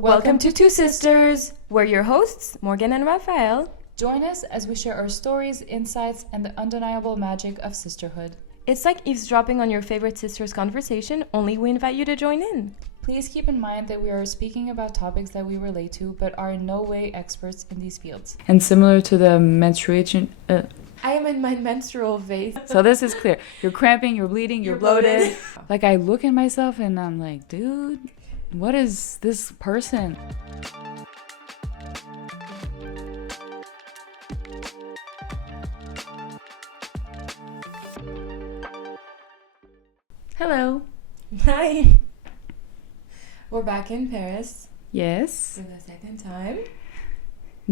Welcome to Two Sisters. We're your hosts, Morgan and Raphael. Join us as we share our stories, insights, and the undeniable magic of sisterhood. It's like eavesdropping on your favorite sister's conversation, only we invite you to join in. Please keep in mind that we are speaking about topics that we relate to, but are in no way experts in these fields. And similar to the menstruation... I am in my menstrual phase. So this is clear. You're cramping, you're bleeding, you're bloated. Like, I look at myself and I'm like, dude, what is this person? Hello. Hi. We're back in Paris Yes. for the second time.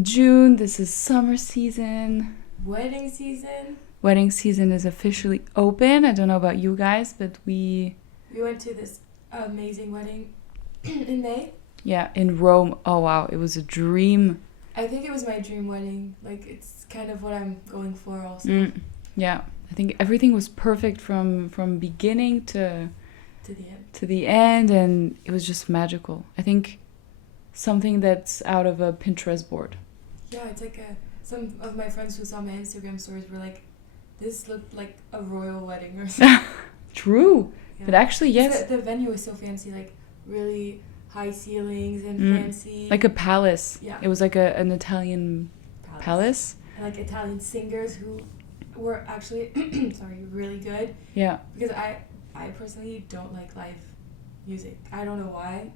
June, this is summer season. Wedding season. Wedding season is officially open. I don't know about you guys, but We went to this amazing wedding in May. yeah, in Rome. Oh, wow. It was a dream. I think it was my dream wedding. Like, it's kind of what I'm going for also. Yeah. I think everything was perfect from beginning To the end. to the end, and it was just magical. I think something that's out of a Pinterest board. Yeah, it's like some of my friends who saw my Instagram stories were like, this looked like a royal wedding or something. True. Yeah. But actually, yes. The venue was so fancy, like really high ceilings and fancy. Like a palace. Yeah. It was like an Italian palace. And like Italian singers who were actually, really good. Yeah. Because I personally don't like live music. I don't know why.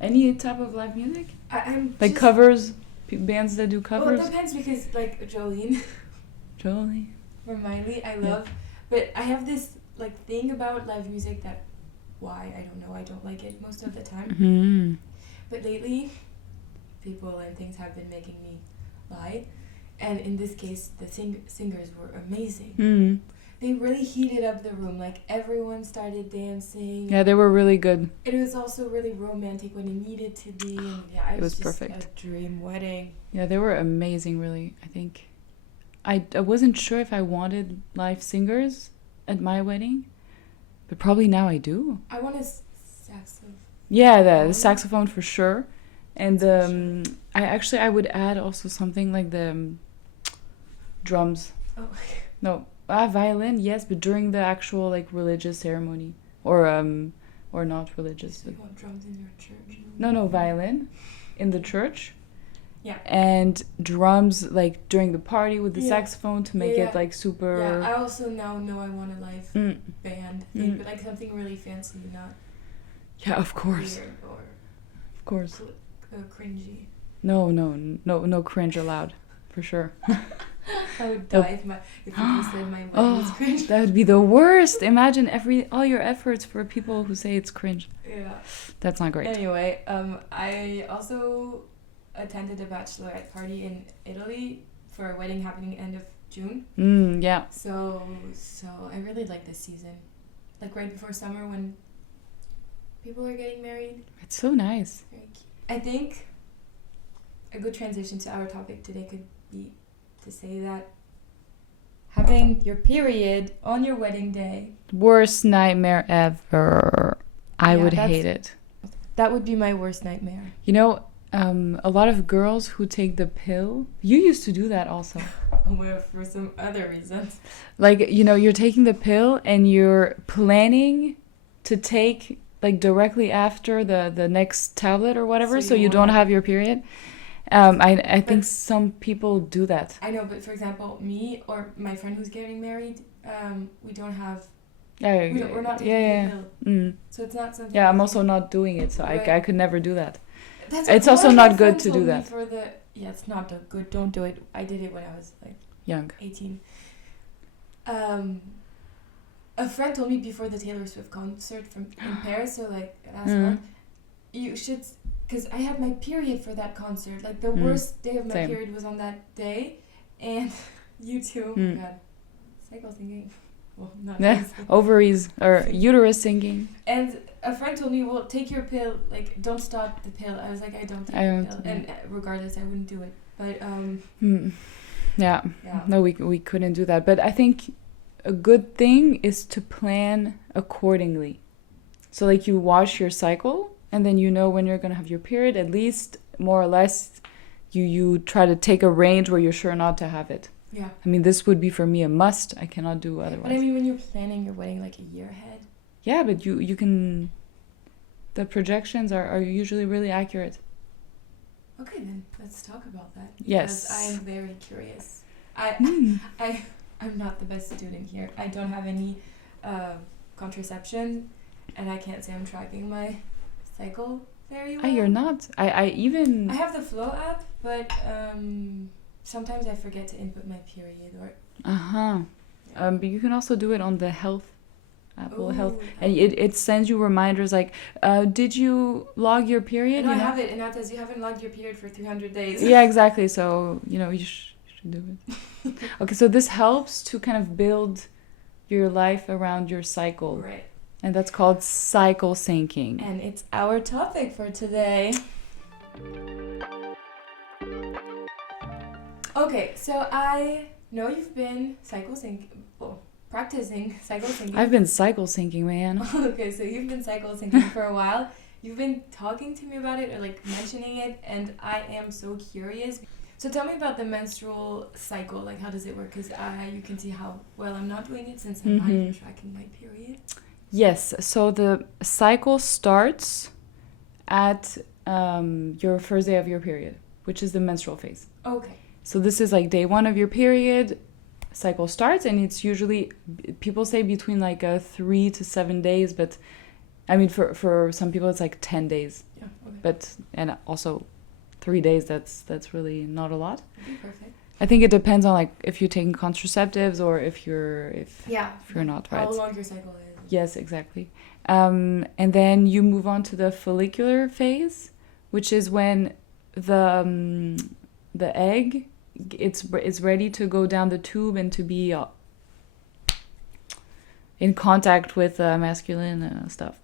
Any type of live music? I'm Like just, covers? Bands that do covers? Well, it depends because like Jolene Jolie. or Miley, I love. But I have this like thing about live music that why, I don't know, I don't like it most of the time. Mm-hmm. But lately, people and things have been making me lie. And in this case, the singers were amazing. Mm. They really heated up the room. Like, everyone started dancing. Yeah, they were really good. It was also really romantic when it needed to be. And yeah, it was just perfect. a dream wedding. Yeah, they were amazing, really. I think I wasn't sure if I wanted live singers at my wedding, but probably now I do. I want a saxophone. Yeah, the saxophone for sure. And I would add also something like the drums. Oh. No, violin, yes, but during the actual like religious ceremony or not religious. You want drums in your church? No, violin in the church. Yeah. And drums like during the party with the Yeah. saxophone to make it like super. Yeah, I also now know I want a live band thing, but like something really fancy, not Yeah, of course. weird or Of course. cringy. No cringe allowed, for sure. I would die if people said my wedding was cringe. That would be the worst. Imagine all your efforts for people who say it's cringe. Yeah. That's not great. Anyway, I also attended a bachelorette party in Italy for a wedding happening end of June. Yeah. So I really like this season. Like right before summer when people are getting married. It's so nice. Very cute. I think a good transition to our topic today could be to say that having your period on your wedding day. Worst nightmare ever. I would hate it. That would be my worst nightmare. You know, a lot of girls who take the pill, you used to do that also. Well, for some other reasons. Like, you know, you're taking the pill and you're planning to take like directly after the next tablet or whatever, so you don't have your period. I think some people do that. I know, but for example, me or my friend who's getting married, we don't have. We're not taking the pill. So it's not something. Yeah, I'm also not doing it, so Right. I could never do that. It's also not good to do that. It's not good. Don't do it. I did it when I was like Young. 18. A friend told me before the Taylor Swift concert in Paris, so like last month, you should, because I had my period for that concert. Like the worst day of my period was on that day, and you too. Oh my God, cycle thinking. Well, not ovaries or uterus sinking. And a friend told me, well, take your pill, like don't stop the pill. I was like, I don't take the pill, and regardless, I wouldn't do it. But yeah. No, we couldn't do that. But I think a good thing is to plan accordingly. So like you watch your cycle and then you know when you're going to have your period, at least more or less you try to take a range where you're sure not to have it. Yeah. I mean, this would be for me a must. I cannot do otherwise. But I mean, when you're planning your wedding like a year ahead. Yeah, but you can... The projections are usually really accurate. Okay, then let's talk about that. Yes. Because I am very curious. I'm not the best student here. I don't have any contraception, and I can't say I'm tracking my cycle very well. You're not. I have the Flow app, but sometimes I forget to input my period or. Yeah. But you can also do it on the Apple Health, and okay. it sends you reminders like, did you log your period? No, I have it, and that says you haven't logged your period for 300 days. Yeah, exactly. So you should do it. Okay, so this helps to kind of build your life around your cycle. Right. And that's called cycle syncing. And it's our topic for today. Okay, so I know you've been practicing cycle syncing. I've been cycle syncing, man. Okay, so you've been cycle syncing for a while. You've been talking to me about it or like mentioning it, and I am so curious. So tell me about the menstrual cycle. Like, how does it work? Because you can see how well I'm not doing it since I'm not even tracking my period. Yes, so the cycle starts at your first day of your period, which is the menstrual phase. Okay. So this is like day 1 of your period, cycle starts, and it's usually, people say between like 3 to 7 days, but I mean for some people it's like 10 days. Yeah, okay. But, and also 3 days, that's really not a lot. Okay, perfect. I think it depends on like if you're taking contraceptives or if you're not, right? How long your cycle is. Yes, exactly. And then you move on to the follicular phase, which is when the egg it's ready to go down the tube and to be in contact with masculine stuff.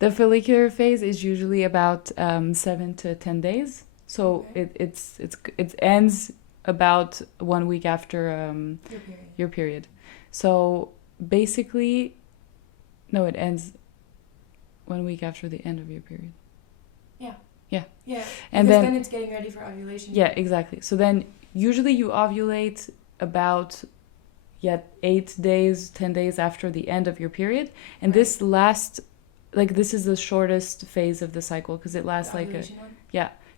The follicular phase is usually about 7 to 10 days. So okay. it ends about 1 week after your period. So basically, no, it ends 1 week after the end of your period. Yeah. And then it's getting ready for ovulation. Yeah, exactly. So then usually you ovulate about 8 days, 10 days after the end of your period. And this lasts, like, this is the shortest phase of the cycle because it lasts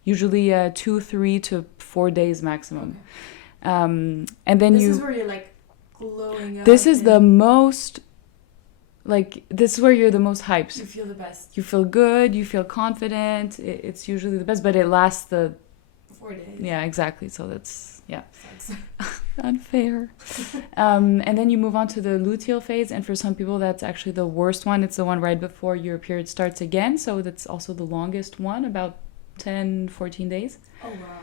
usually 2, 3 to 4 days maximum. Okay. And then this is where you're like glowing up. This is the most, like, this is where you're the most hyped. You feel the best. You feel good, you feel confident. It's usually the best, but it lasts 4 days. Yeah, exactly. So that's, unfair. And then you move on to the luteal phase, and for some people that's actually the worst one. It's the one right before your period starts again, so that's also the longest one, about 10, 14 days. Oh, wow.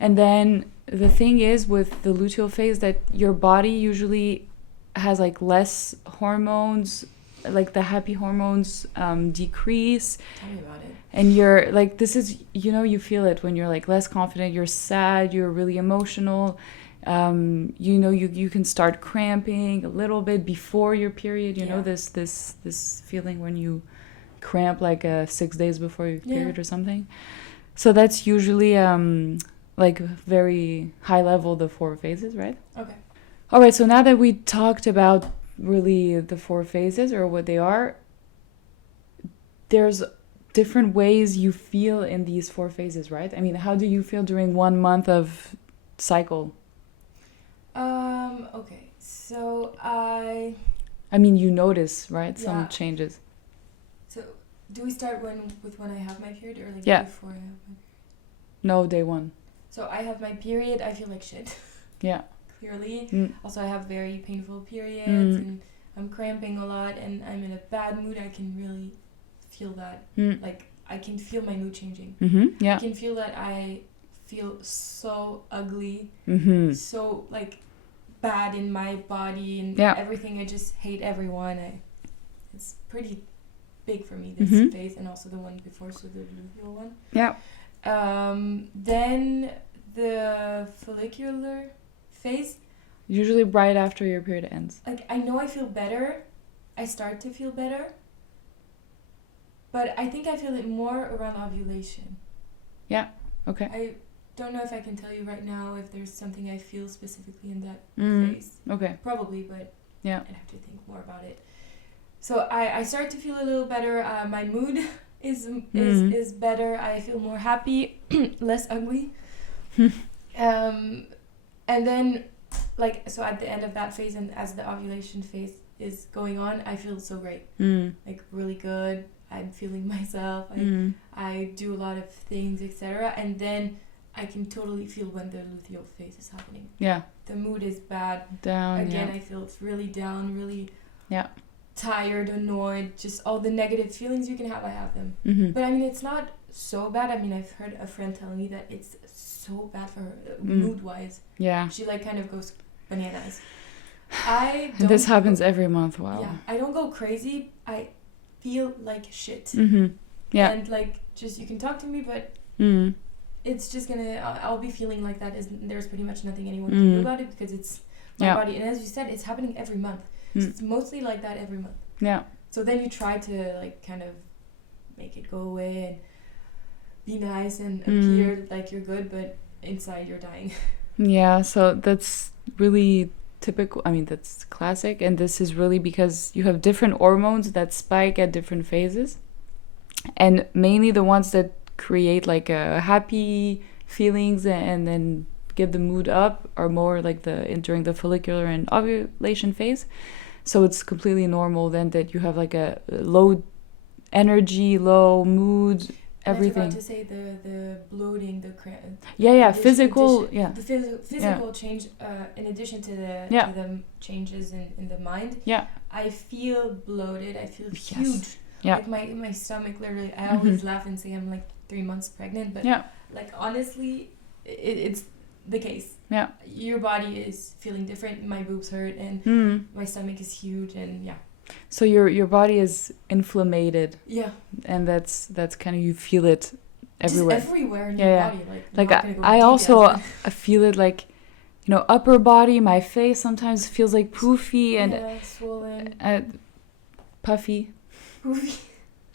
And then the thing is with the luteal phase that your body usually has like less hormones, like the happy hormones decrease. Tell me about it. And you're like, this is, you feel it when you're like less confident, you're sad, you're really emotional. You can start cramping a little bit before your period. You know, this feeling when you cramp like 6 days before your period or something. So that's usually like very high level, the 4 phases, right? Okay. All right, so now that we talked about really the 4 phases or what they are, there's different ways you feel in these 4 phases, right? I mean, how do you feel during 1 month of cycle? Okay, so I mean, you notice, right, some changes. So do we start with when I have my period, or like before I have my period? No, day 1. So I have my period, I feel like shit. Yeah. Clearly. Also, I have very painful periods, and I'm cramping a lot, and I'm in a bad mood. I can really feel that. Like, I can feel my mood changing. Yeah. I can feel that I feel so ugly, so, like, bad in my body and everything. I just hate everyone. It's pretty big for me, this phase, and also the one before, so the luteal one. Yeah. Then the follicular phase. Usually right after your period ends. Like, I know I feel better. I start to feel better. But I think I feel it more around ovulation. Yeah. Okay. I don't know if I can tell you right now if there's something I feel specifically in that phase. Okay. Probably, but yeah, I'd have to think more about it. So I start to feel a little better. My mood is better. I feel more happy, less ugly. And then, like, so at the end of that phase and as the ovulation phase is going on, I feel so great. Like, really good. I'm feeling myself. I do a lot of things, etc. And then I can totally feel when the luteal phase is happening. Yeah. The mood is bad. Down. Again, yeah. I feel really down, really Yeah. tired, annoyed, just all the negative feelings you can have, I have them. But I mean, it's not so bad. I mean, I've heard a friend telling me that it's so bad for her mood-wise. Yeah. She like kind of goes bananas. This happens every month. Wow. Yeah. I don't go crazy. I feel like shit. Yeah. And like, just you can talk to me, but it's just gonna. I'll be feeling like that. There's pretty much nothing anyone can do about it because it's my body. And as you said, it's happening every month. So it's mostly like that every month. Yeah. So then you try to like kind of make it go away and be nice and appear like you're good, but inside you're dying. Yeah. So that's really typical. I mean, that's classic, and this is really because you have different hormones that spike at different phases, and mainly the ones that create like happy feelings and then get the mood up are more like during the follicular and ovulation phase. So it's completely normal then that you have like a low energy, low mood, everything. I forgot to say the bloating, the cramp. Physical. The physical change. In addition to the changes in the mind. Yeah. I feel bloated. I feel huge. Yeah. Like my stomach literally. I always laugh and say I'm like 3 months pregnant, but like honestly, it's the case. Yeah. Your body is feeling different. My boobs hurt and my stomach is huge and So your body is inflamed. Yeah. And that's kind of, you feel it everywhere. Just everywhere in your body. Like I also feel it like, you know, upper body, my face sometimes feels like poofy and swollen. Puffy.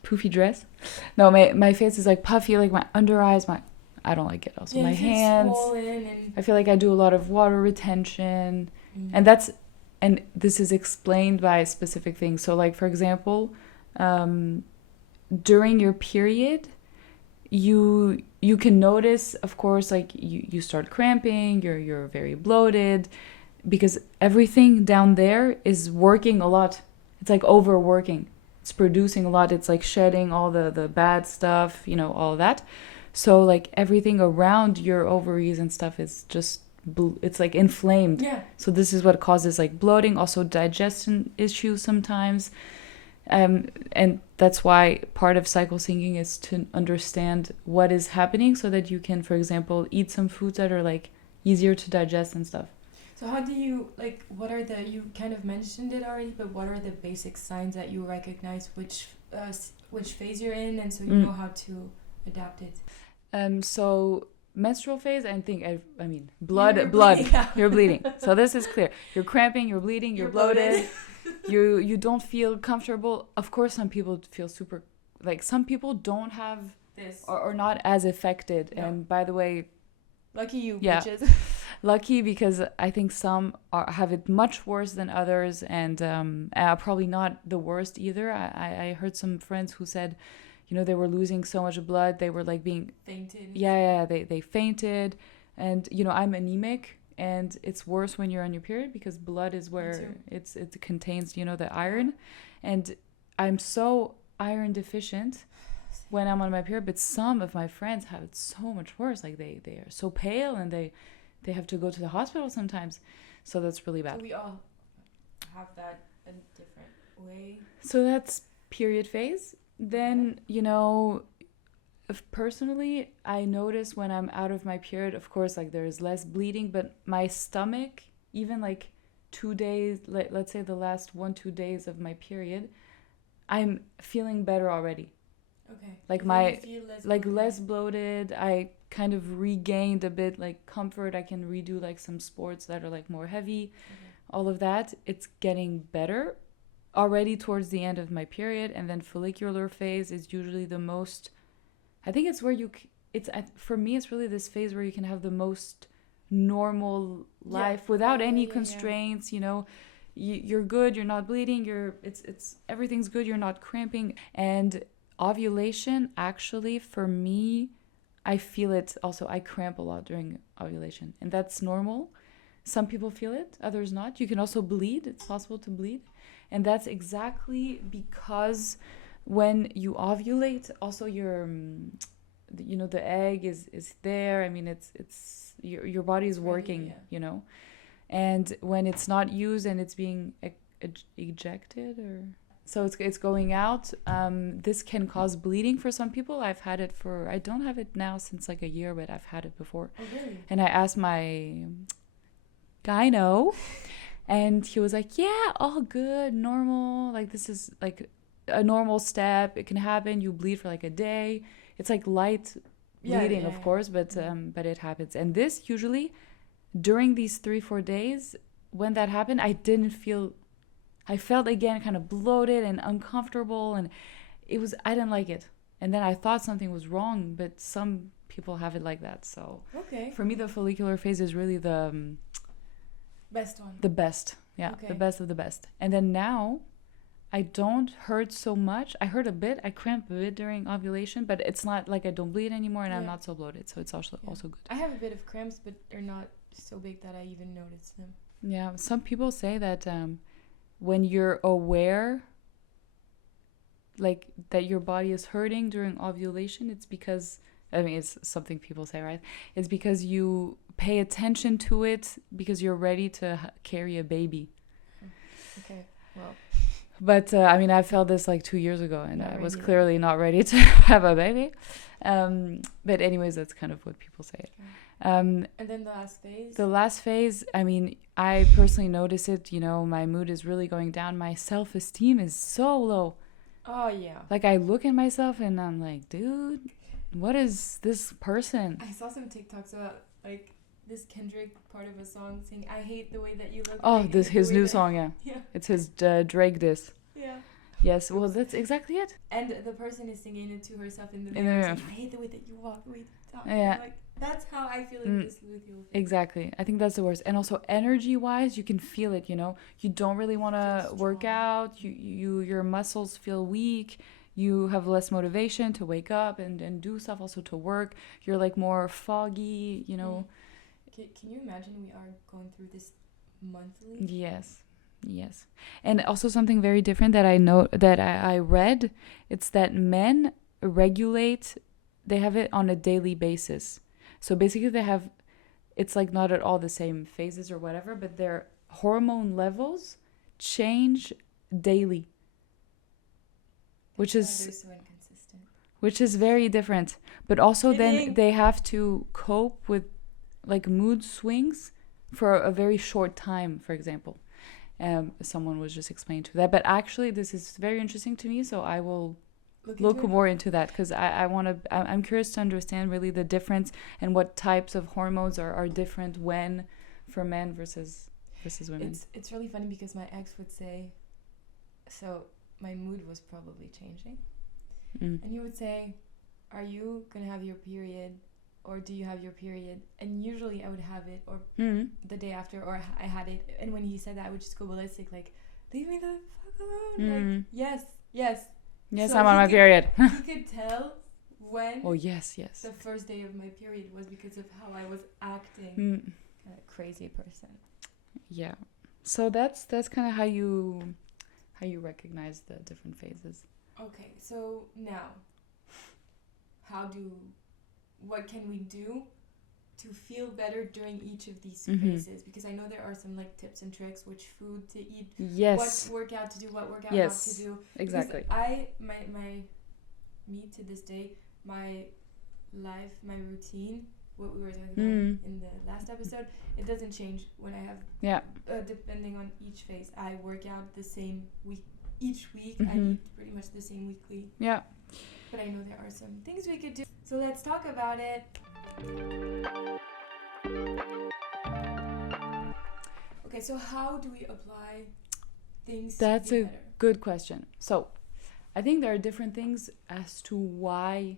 Poofy dress. No, my face is like puffy, like my under eyes, I don't like it. Also, my hands. I feel like I do a lot of water retention, and this is explained by specific things. So, like for example, during your period, you can notice, of course, like you start cramping, you're very bloated, because everything down there is working a lot. It's like overworking. It's producing a lot. It's like shedding all the bad stuff, you know, all that. So like everything around your ovaries and stuff is just, it's like inflamed. Yeah. So this is what causes like bloating, also digestion issues sometimes. And that's why part of cycle syncing is to understand what is happening so that you can, for example, eat some foods that are like easier to digest and stuff. So how do you, like, what are you kind of mentioned it already, but what are the basic signs that you recognize which phase you're in, and so you know how to adapt it? So menstrual phase, I think, I mean, blood, yeah. You're bleeding. So this is clear. You're cramping, you're bleeding, you're bloated. You don't feel comfortable. Of course, some people feel super, like some people don't have this or not as affected. No. And by the way, lucky you, bitches. Lucky, because I think some have it much worse than others, and probably not the worst either. I heard some friends who said, you know, they were losing so much blood, they were like being fainted. They fainted, and you know, I'm anemic, and it's worse when you're on your period because blood is where it contains, you know, the iron, and I'm so iron deficient when I'm on my period. But some of my friends have it so much worse. Like they are so pale and they have to go to the hospital sometimes. So that's really bad. So we all have that in a different way. So that's period phase. Then, you know, personally, I notice when I'm out of my period, of course, like there is less bleeding, but my stomach, even like 2 days, let's say the last 1-2 days of my period, I'm feeling better already. Okay. Like less bloated. I kind of regained a bit like comfort. I can redo like some sports that are like more heavy. Okay. All of that, it's getting better. already towards the end of my period, and then follicular phase is usually the most, I think it's where for me it's really this phase where you can have the most normal life without any constraints, you know. You're good, you're not bleeding, it's everything's good, you're not cramping. And ovulation, actually, for me, I feel it also. I cramp a lot during ovulation, and that's normal. Some people feel it, others not. You can also bleed. It's possible to bleed. And that's exactly because when you ovulate, also your, you know, the egg is there. I mean, it's your body is working, you know. And when it's not used and it's being ejected, or so it's going out, this can cause bleeding for some people. I've had it I don't have it now since like a year, but I've had it before. Oh, really? And I asked my gyno, and he was like, yeah, all good, normal, like this is like a normal step, it can happen, you bleed for like a day, it's like light bleeding, of course, but it happens. And this usually during these 3-4 days, when that happened, I felt again kind of bloated and uncomfortable, and I didn't like it. And then I thought something was wrong, but some people have it like that. So for me, the follicular phase is really the best one. The best. Yeah, the best of the best. And then now I don't hurt so much. I hurt a bit. I cramp a bit during ovulation, but it's not like I don't bleed anymore, and I'm not so bloated. So it's also good. I have a bit of cramps, but they're not so big that I even notice them. Yeah, some people say that when you're aware, like that your body is hurting during ovulation, it's because, I mean, it's something people say, right? It's because you pay attention to it because you're ready to carry a baby. Okay, well. But I mean, I felt this like 2 years ago, and I was clearly not ready to have a baby. But anyways, that's kind of what people say. And then the last phase? The last phase, I mean, I personally notice it, you know, my mood is really going down. My self-esteem is so low. Oh, yeah. Like, I look at myself and I'm like, dude, what is this person? I saw some TikToks about, like, this Kendrick part of a song saying, I hate the way that you look. Oh, his new song, yeah. It's his Drake diss. Yeah. Yes, well, that's exactly it. And the person is singing it to herself in the mirror. Saying, I hate the way that you walk, the way you talk. Yeah. Like, that's how I feel in this with you. Exactly. I think that's the worst. And also energy-wise, you can feel it, you know. You don't really want to work out. Your muscles feel weak. You have less motivation to wake up and do stuff, also to work. You're like more foggy, you know. Can you imagine we are going through this monthly? Yes. And also something very different that I read, it's that men regulate, they have it on a daily basis. So basically it's like not at all the same phases or whatever, but their hormone levels change daily. Which is they're so inconsistent. Which is very different. But also then they have to cope with like mood swings for a very short time, for example. Someone was just explaining to that. But actually this is very interesting to me, so I will look more into that, because I'm curious to understand really the difference and what types of hormones are different when for men versus women. It's really funny because my ex would say, so my mood was probably changing, and he would say, are you gonna have your period, or do you have your period? And usually I would have it, or the day after, or I had it, and when he said that I would just go ballistic, like, leave me the fuck alone. Like, yes, so I'm on my period. He could tell when the first day of my period was because of how I was acting. Kind of crazy person. Yeah. So that's kind of how you recognize the different phases. Okay, so now what can we do to feel better during each of these phases? Because I know there are some like tips and tricks, which food to eat, what workout to do, what workout not to do. Exactly. Because me to this day, my life, my routine, what we were talking about in the last episode, it doesn't change when I have, depending on each phase. I work out the same week, each week. I eat pretty much the same weekly. Yeah. But I know there are some things we could do. So let's talk about it. Okay, so how do we apply things That's to be a better? good question. So I think there are different things as to why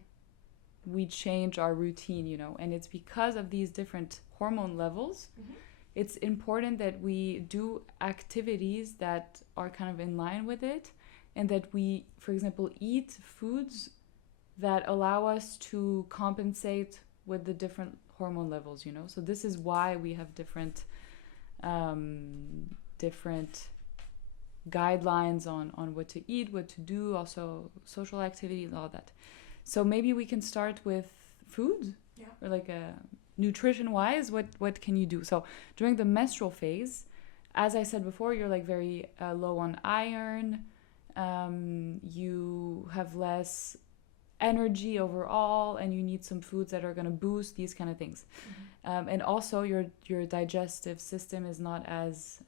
we change our routine, you know, and it's because of these different hormone levels. Mm-hmm. It's important that we do activities that are kind of in line with it, and that we, for example, eat foods that allow us to compensate with the different hormone levels, you know. So this is why we have different different guidelines on what to eat, what to do, also social activities, all that. So maybe we can start with food, Yeah. or like nutrition wise, what can you do? So during the menstrual phase, as I said before, you're like very low on iron, you have less energy overall, and you need some foods that are going to boost these kind of things. Mm-hmm. And also your digestive system is not as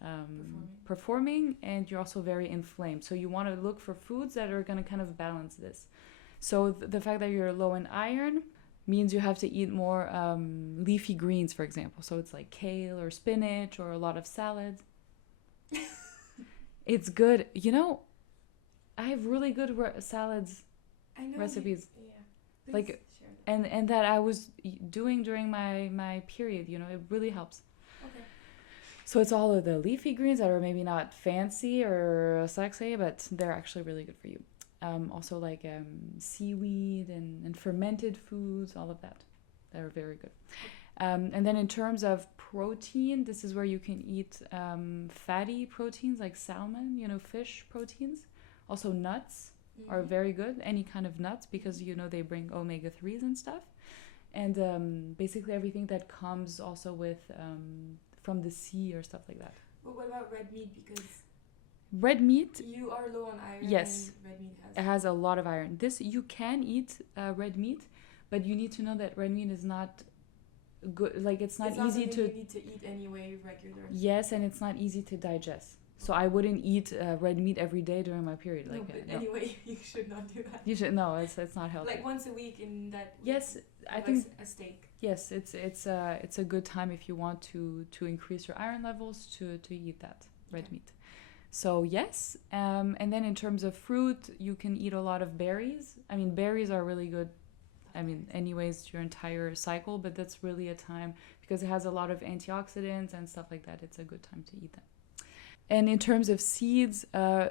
performing, and you're also very inflamed, so you want to look for foods that are going to kind of balance this. So the fact that you're low in iron means you have to eat more leafy greens, for example. So it's like kale or spinach or a lot of salads. It's good, you know. I have really good salads I know recipes. Yeah. Please Like, share them. and that I was doing during my period, you know. It really helps. Okay. So it's all of the leafy greens that are maybe not fancy or sexy, but they're actually really good for you. Also like seaweed and fermented foods, all of that. They're very good. And then in terms of protein, this is where you can eat fatty proteins like salmon, you know, fish proteins. Also nuts are very good, any kind of nuts, because, you know, they bring omega-3s and stuff. And basically everything that comes also with from the sea or stuff like that. But what about red meat? Because red meat, you are low on iron. yes, And red meat it has a lot of iron. This, you can eat red meat, but you need to know that red meat is not good. Like, it's not easy to. You need to eat anyway regular. Yes, and it's not easy to digest. So I wouldn't eat red meat every day during my period. No, Like, but no. anyway, you should not do that. You should, no, it's not healthy. Like once a week in that. Yes, I like think a steak. yes, it's a good time if you want to increase your iron levels to eat that red meat. So yes, and then in terms of fruit, you can eat a lot of berries. I mean, berries are really good. I mean, anyways, your entire cycle, but that's really a time because it has a lot of antioxidants and stuff like that. It's a good time to eat them. And in terms of seeds,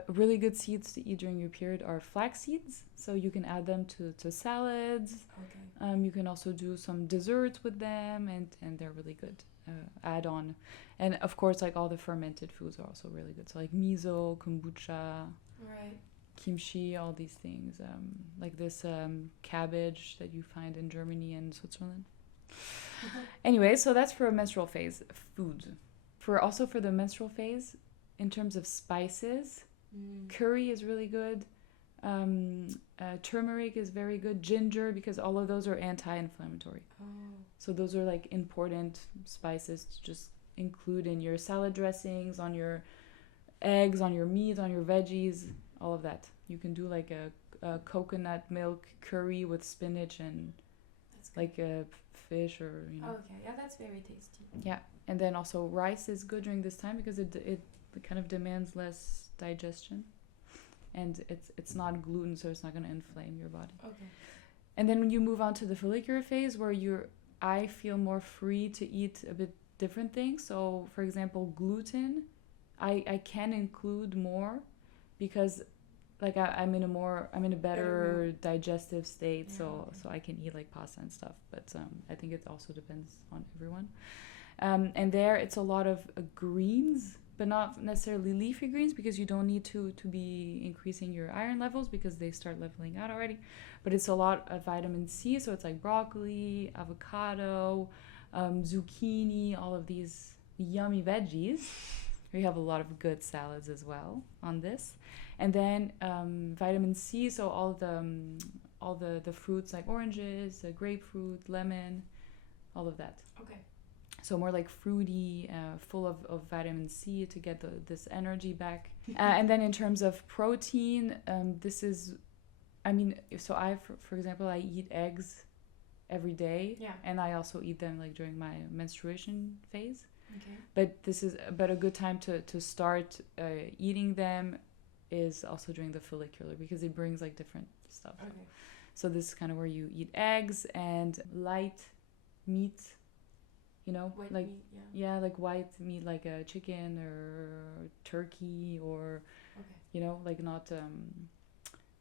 really good seeds to eat during your period are flax seeds. So you can add them to salads. Okay. You can also do some desserts with them, and they're really good add-on. And of course, like all the fermented foods are also really good. So like miso, kombucha, Right. kimchi, all these things. Like this cabbage that you find in Germany and Switzerland. Anyway, so that's for a menstrual phase food. For the menstrual phase, in terms of spices, curry is really good. Turmeric is very good. Ginger, because all of those are anti-inflammatory. Oh. So those are like important spices to just include in your salad dressings, on your eggs, on your meat, on your veggies, all of that. You can do like a coconut milk curry with spinach and like a fish, or, you know. Okay, yeah, that's very tasty. Yeah, and then also rice is good during this time because it kind of demands less digestion, and it's not gluten, so it's not going to inflame your body. Okay. And then when you move on to the follicular phase, where I feel more free to eat a bit different things. So, for example, gluten, I can include more because, like, I'm in a better digestive state, so I can eat like pasta and stuff. But I think it also depends on everyone. And there it's a lot of greens, but not necessarily leafy greens, because you don't need to be increasing your iron levels because they start leveling out already. But it's a lot of vitamin C, so it's like broccoli, avocado, zucchini, all of these yummy veggies. We have a lot of good salads as well on this. And then vitamin C, so all the fruits like oranges, grapefruit, lemon, all of that. Okay. So more like fruity, full of vitamin C to get this energy back. And then in terms of protein, this is, I mean, so for example, I eat eggs every day. Yeah. And I also eat them like during my menstruation phase. But a good time to start eating them is also during the follicular, because it brings like different stuff. Okay. So this is kind of where you eat eggs and light meat, you know, White like meat, yeah. like white meat, like a chicken or turkey, or you know, like not no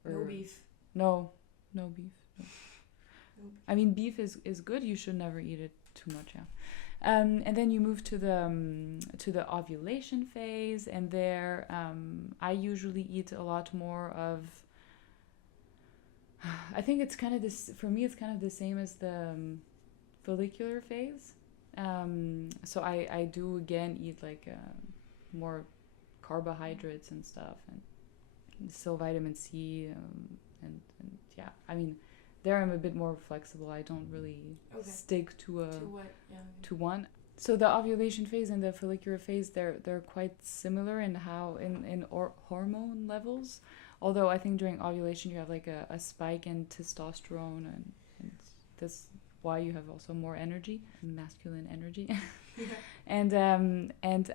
beef. No beef. No. No beef. I mean, beef is good. You should never eat it too much, yeah. And then you move to the ovulation phase, and there I usually eat a lot more of. I think it's kind of this for me. It's kind of the same as the follicular phase. So I do again eat like more carbohydrates and stuff, and still vitamin C, and yeah. I mean, there I'm a bit more flexible. I don't really stick to one. So the ovulation phase and the follicular phase, they're quite similar in how in hormone levels. Although I think during ovulation you have like a spike in testosterone, and that's why you have also more energy, masculine energy. And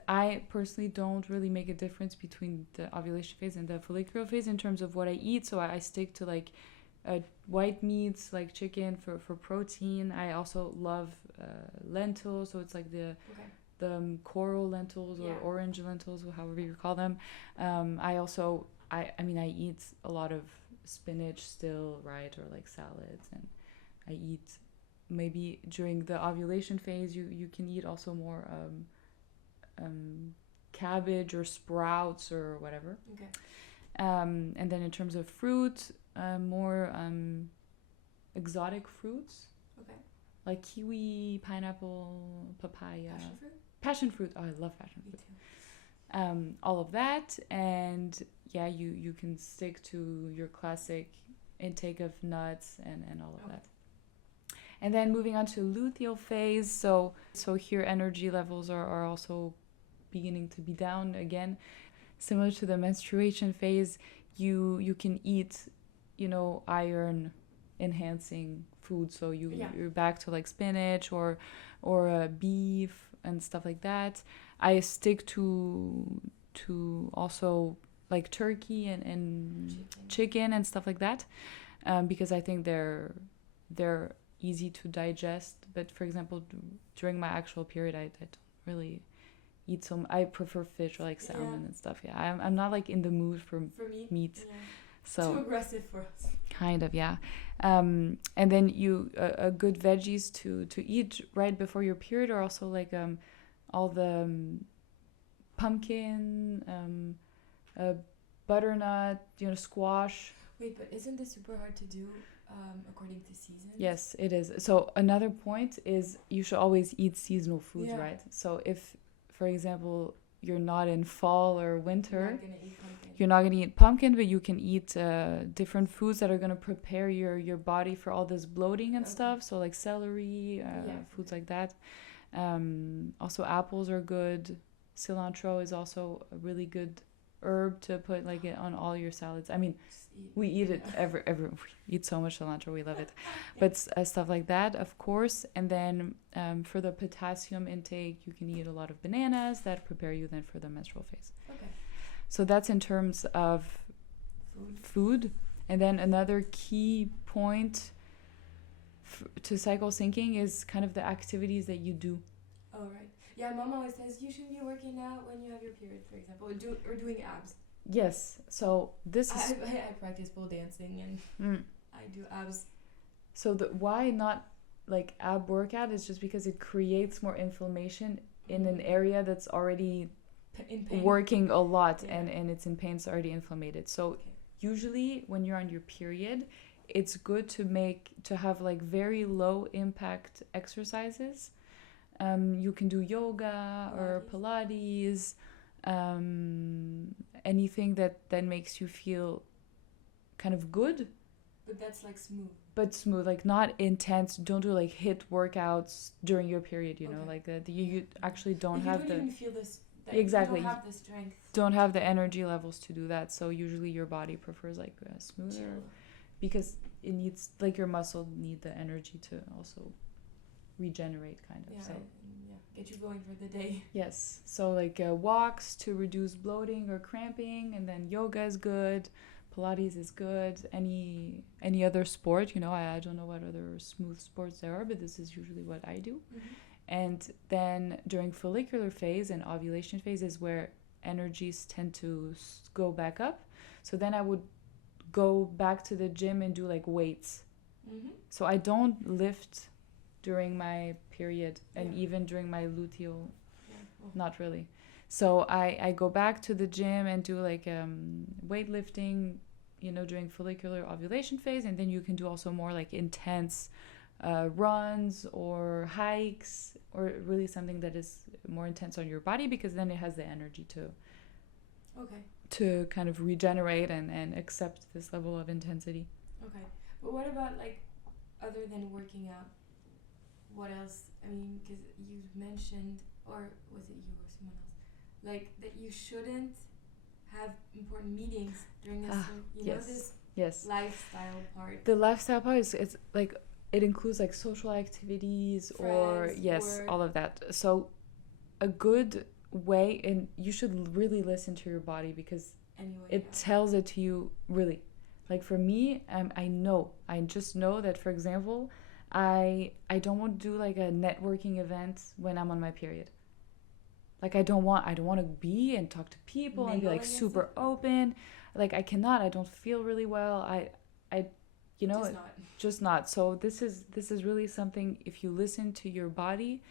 I personally don't really make a difference between the ovulation phase and the follicular phase in terms of what I eat. So I stick to like white meats like chicken for protein. I also love lentils, so it's like the coral lentils or orange lentils, or however you call them. I mean I eat a lot of spinach still, right, or like salads, and I eat maybe during the ovulation phase you can eat also more cabbage or sprouts or whatever. And then in terms of fruit, more exotic fruits, like kiwi, pineapple, papaya, passion fruit. Oh, I love passion fruit. Me too. All of that, and yeah, you can stick to your classic intake of nuts and all of that. And then moving on to luteal phase, so here energy levels are also beginning to be down again. Similar to the menstruation phase, you can eat, you know, iron enhancing food. So you're back to like spinach or beef and stuff like that. I stick to also like turkey and chicken and stuff like that, because I think they're easy to digest. But for example, during my actual period, I don't really eat some. I prefer fish or like salmon and stuff. Yeah, I'm not like in the mood for meat. Yeah. So too aggressive for us. Kind of, yeah. And then good veggies to eat right before your period are also like all the pumpkin, butternut, you know, squash. Wait, but isn't this super hard to do according to seasons? Yes, it is. So another point is you should always eat seasonal foods, right? So if, for example, you're not in fall or winter, you're not going to eat pumpkin, but you can eat different foods that are going to prepare your body for all this bloating and stuff. So like celery, foods like that. Also apples are good. Cilantro is also a really good herb to put like it on all your salads. I mean, we eat it we eat so much cilantro, we love it. But stuff like that, of course. And then for the potassium intake, you can eat a lot of bananas that prepare you then for the menstrual phase. So that's in terms of food. And then another key point to cycle syncing is kind of the activities that you do. Oh, right. Yeah, Mom always says you shouldn't be working out when you have your period, for example, or doing abs. Yes, so this is... I practice pole dancing and I do abs. So why not like ab workout is just because it creates more inflammation in an area that's already in pain. Working a lot and it's in pain, it's already inflamed. So usually when you're on your period, it's good to have like very low impact exercises. You can do yoga or Pilates, anything that then makes you feel kind of good. But that's like smooth. But smooth, like not intense. Don't do like HIIT workouts during your period, you know, like that. You actually don't have even feel this. Exactly. You don't have the strength. Don't have the energy levels to do that. So usually your body prefers like smoother, because it needs, like your muscle need the energy to also regenerate kind of. Yeah, So get you going for the day. yes, so like walks to reduce bloating or cramping, and then yoga is good, Pilates is good, any other sport, I don't know what other smooth sports there are, but this is usually what I do. And then during follicular phase and ovulation phase is where energies tend to go back up. So then I would go back to the gym and do like weights. So I don't lift during my period, and even during my luteal, not really. So I go back to the gym and do like weightlifting, during follicular ovulation phase, and then you can do also more like intense runs or hikes, or really something that is more intense on your body, because then it has the energy to kind of regenerate and accept this level of intensity. Okay, but what about like other than working out? What else? I mean, because you mentioned, or was it you or someone else, like that you shouldn't have important meetings during this, this lifestyle part. The lifestyle part is, it's like, it includes like social activities, friends, or work. all of that. So a good way, and you should really listen to your body, because it tells it to you, really. Like for me, I just know that, for example, I don't want to do like a networking event when I'm on my period. Like I don't want to be and talk to people and be like super open. Like I cannot. I don't feel really well. Just not. So this is really something. If you listen to your body,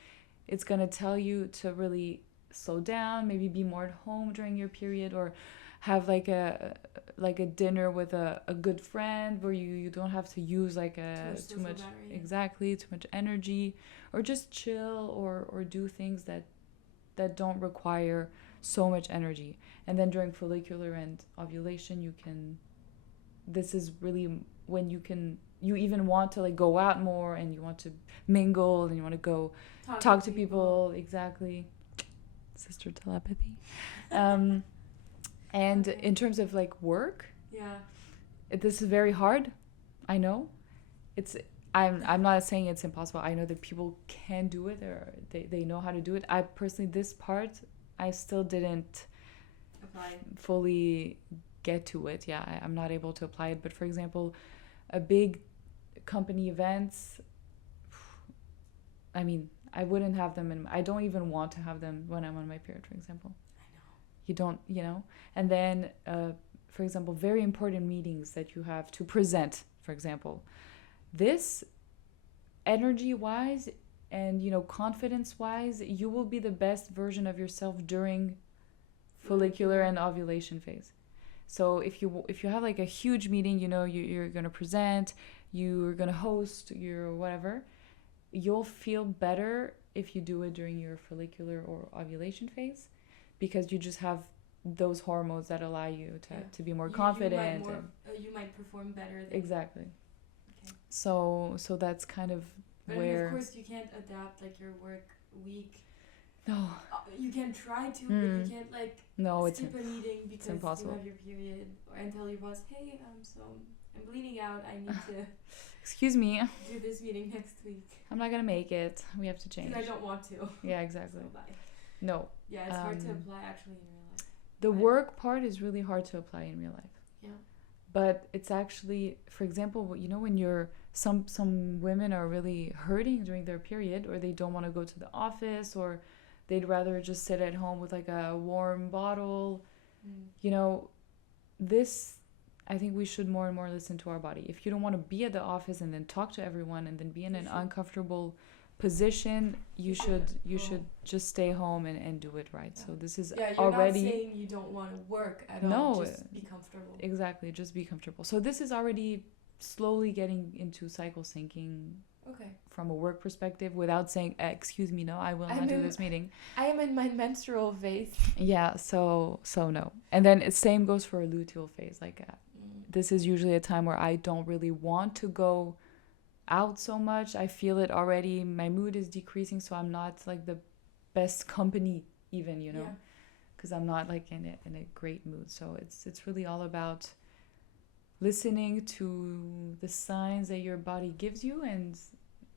it's gonna tell you to really slow down. Maybe be more at home during your period, or have like a dinner with a good friend where you don't have to use like too much energy, or just chill, or do things that don't require so much energy. And then during follicular and ovulation, this is really when you even want to like go out more, and you want to mingle, and you want to go talk to people. Exactly. Sister telepathy. And in terms of like work, this is very hard. I know. I'm not saying it's impossible. I know that people can do it, or they know how to do it. I personally, this part, I still didn't fully get to it. I'm not able to apply it. But for example, a big company events, I mean, I wouldn't have them, I don't even want to have them when I'm on my period, for example. I know. You don't, And then, for example, very important meetings that you have to present, for example. This, energy-wise and, confidence-wise, you will be the best version of yourself during follicular and ovulation phase. So if you have like a huge meeting, you're going to present, you're going to host, you're whatever, you'll feel better if you do it during your follicular or ovulation phase, because you just have those hormones that allow you to be more confident. You might perform better. Exactly. Okay. So that's kind of but where... of course you can't adapt like your work week. No. You can try to, but you can't like skip a meeting because you have your period, and tell your boss, hey, I'm bleeding out. I need to excuse me, do this meeting next week. I'm not gonna make it. We have to change. Because I don't want to. Yeah, exactly. So bye. No. Yeah, it's hard to apply actually in real life. The work part is really hard to apply in real life. Yeah. But it's actually, for example, when you're some women are really hurting during their period, or they don't want to go to the office, or they'd rather just sit at home with like a warm bottle. This, I think we should more and more listen to our body. If you don't want to be at the office and then talk to everyone and then be in an uncomfortable position, you should just stay home and do it right. So this is you're already not saying you don't want to work at all. Just be comfortable. Exactly, just be comfortable. So this is already slowly getting into cycle syncing. Okay. From a work perspective, without saying, excuse me, no, I will not do this meeting. I am in my menstrual phase. Yeah, so no. And then same goes for a luteal phase. Like this is usually a time where I don't really want to go out so much. I feel it already. My mood is decreasing, so I'm not like the best company even, because I'm not like in a great mood. So it's really all about listening to the signs that your body gives you, and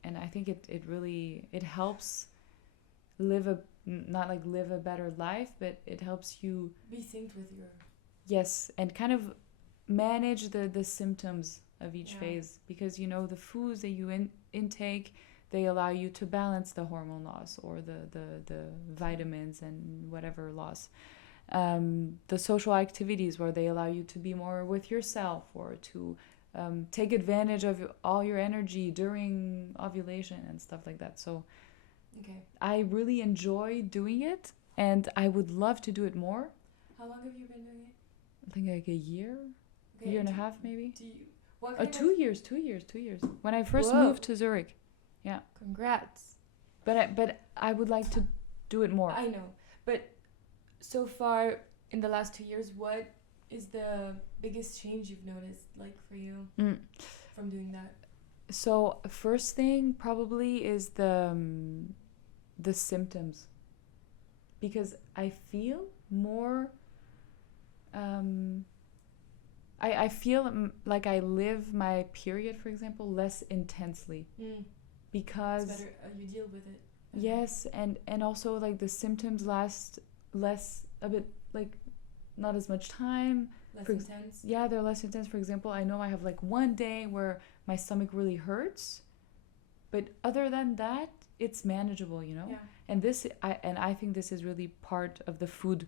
and I think it really it helps live a not like live a better life, but it helps you be synced with your yes, and kind of manage the symptoms of each phase, because you know the foods that you intake, they allow you to balance the hormone loss or the vitamins and whatever loss. The social activities where they allow you to be more with yourself or to take advantage of all your energy during ovulation and stuff like that. So I really enjoy doing it, and I would love to do it more. How long have you been doing it? I think like a year, year and a half maybe. 2 years. 2 years. When I first moved to Zurich. Yeah. Congrats. But I would like to do it more. I know. But so far in the last 2 years, what is the biggest change you've noticed, like, for you from doing that? So first thing probably is the symptoms, because I feel more I feel like I live my period, for example, less intensely, because it's better, you deal with it. Yes, and also like the symptoms last less, a bit, like not as much time. Less intense? Yeah, they're less intense. For example, I know I have like one day where my stomach really hurts, but other than that, it's manageable, you know? Yeah. And I think this is really part of the food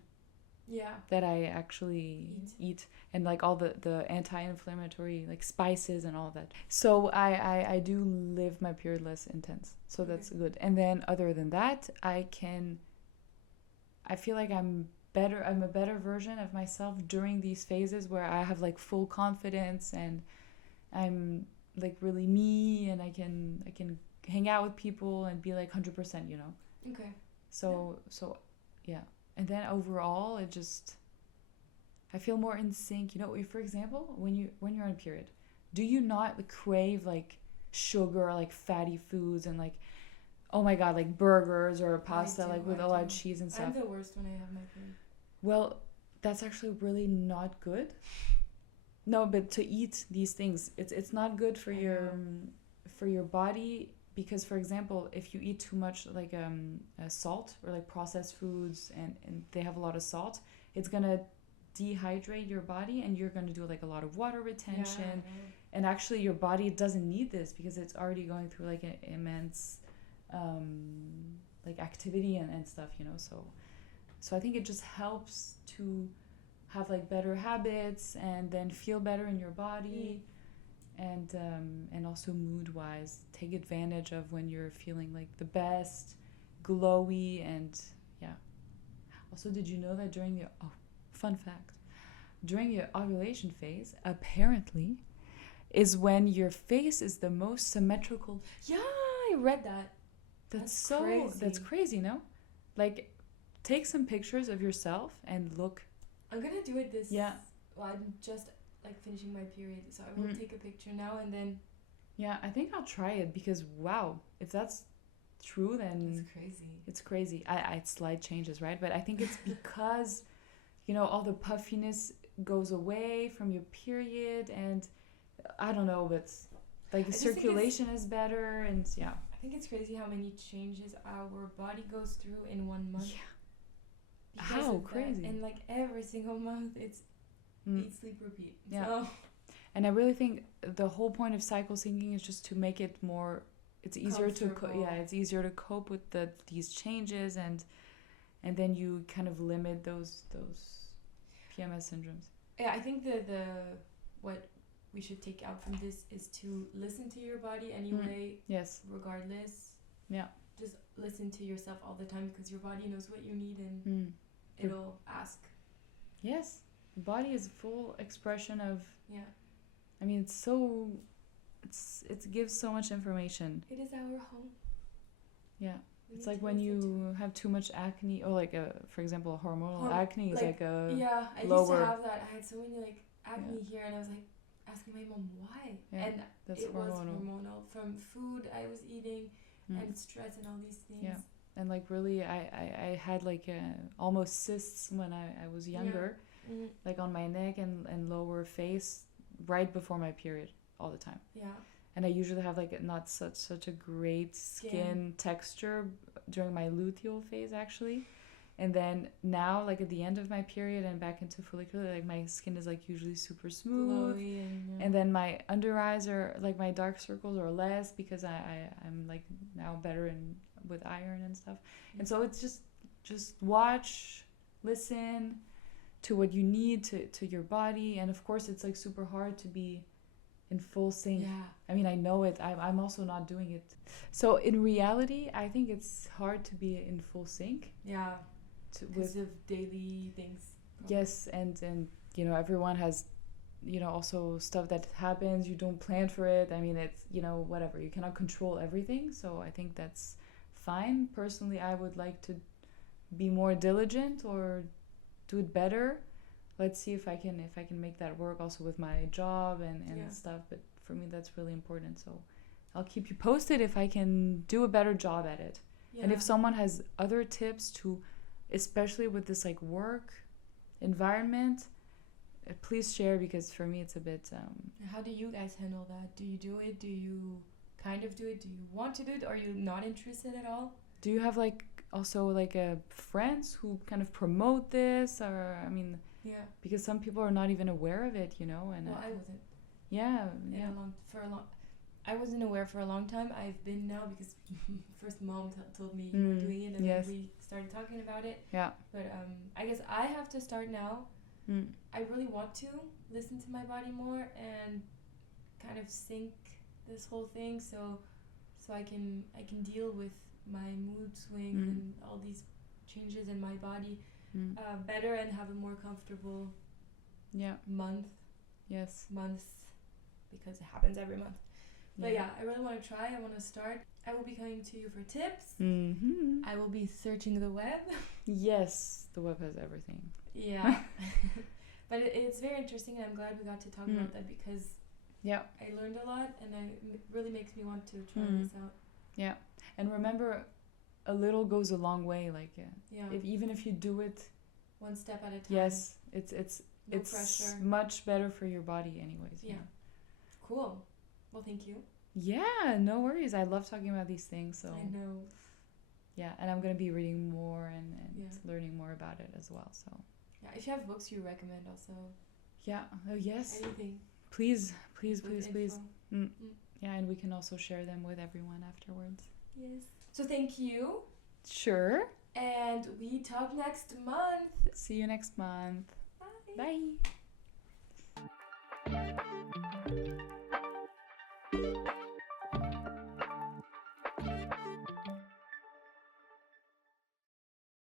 that I actually eat, and like all the anti-inflammatory like spices and all that. So I do live my period less intense. So that's good. And then other than that, I feel like I'm a better version of myself during these phases where I have like full confidence and I'm like really me, and I can hang out with people and be like 100%, you know. Okay. So yeah. And then overall, I feel more in sync. You know, for example, when you're on a period, do you not crave like sugar, like fatty foods, and like, oh my God, like burgers or pasta, like with a lot of cheese and stuff? I'm the worst when I have my period. Well, that's actually really not good. No, but to eat these things, it's not good for your body. Because, for example, if you eat too much like salt or like processed foods and they have a lot of salt, it's going to dehydrate your body, and you're going to do like a lot of water retention. Yeah. And actually your body doesn't need this because it's already going through like an immense like activity and stuff, you know. So I think it just helps to have like better habits and then feel better in your body. And also mood-wise, take advantage of when you're feeling like the best, glowy, and yeah. Also, did you know that fun fact, during your ovulation phase, apparently, is when your face is the most symmetrical. Yeah, I read that. That's crazy. That's crazy, no? Like, take some pictures of yourself and look. I'm gonna do it this. Yeah. Well, I'm just like finishing my period, so I will take a picture now and then. Yeah, I think I'll try it, because wow, if that's true, then it's crazy. It's crazy. It's slight changes, right? But I think it's because you know, all the puffiness goes away from your period, and I don't know, but like the circulation is better, and yeah. I think it's crazy how many changes our body goes through in 1 month. Yeah. How crazy. And like every single month it's eat, sleep, repeat. Yeah. So. And I really think the whole point of cycle syncing is just to make it more, it's easier it's easier to cope with these changes, and then you kind of limit those PMS syndromes. Yeah, I think the what we should take out from this is to listen to your body anyway. Yes. Regardless. Yeah. Just listen to yourself all the time, because your body knows what you need, and it'll ask. Yes. The body is a full expression of. Yeah. I mean, it gives so much information. It is our home. Yeah. It's like when you have too much acne, or like for example, hormonal acne is like a yeah. I lower. used to have that. I had so many like acne here, and I was like asking my mom why, and that's it hormonal. was hormonal from food I was eating and stress and all these things. Yeah, and like really, I had like almost cysts when I was younger, like on my neck and lower face, right before my period all the time. Yeah. and I usually have like not such a great skin texture during my luteal phase actually. And then now, like at the end of my period and back into follicular, like my skin is like usually super smooth. Glowy and then my under eyes are like my dark circles are less because I'm like now better with iron and stuff. And so it's just watch, listen to what you need to your body. And of course, it's like super hard to be in full sync. Yeah. I mean, I know it. I'm also not doing it. So in reality, I think it's hard to be in full sync. Yeah. Because of daily things. Probably. Yes, and you know, everyone has, you know, also stuff that happens. You don't plan for it. I mean, it's, you know, whatever. You cannot control everything. So I think that's fine. Personally, I would like to be more diligent or do it better. Let's see if I can make that work also with my job and stuff. But for me, that's really important. So I'll keep you posted if I can do a better job at it. Yeah. And if someone has other tips to, especially with this like work environment, please share, because for me it's a bit How do you guys handle that? Do you do it? Do you kind of do it? Do you want to do it? Are you not interested at all? Do you have like also like friends who kind of promote this, or I mean, because some people are not even aware of it, you know? And well, I wasn't. I wasn't aware for a long time. I've been now because first mom told me you were doing it, and then we started talking about it. Yeah. But I guess I have to start now. I really want to listen to my body more and kind of sync this whole thing, so I can deal with my mood swings and all these changes in my body better and have a more comfortable month. Yes. Months, because it happens every month. But I really want to try. I want to start. I will be coming to you for tips. Mm-hmm. I will be searching the web. Yes, the web has everything. Yeah. But it's very interesting, and I'm glad we got to talk about that, because I learned a lot, and it really makes me want to try this out. Yeah. And remember, a little goes a long way. Like, even if you do it one step at a time. Yes, it's pressure. Much better for your body anyways. Yeah. Cool. Well, thank you. Yeah, no worries. I love talking about these things. So I know. Yeah, and I'm going to be reading more and learning more about it as well. So yeah, if you have books you recommend also. Yeah. Oh, yes. Anything. Please. Yeah, and we can also share them with everyone afterwards. Yes. So thank you. Sure. And we talk next month. See you next month. Bye. Bye.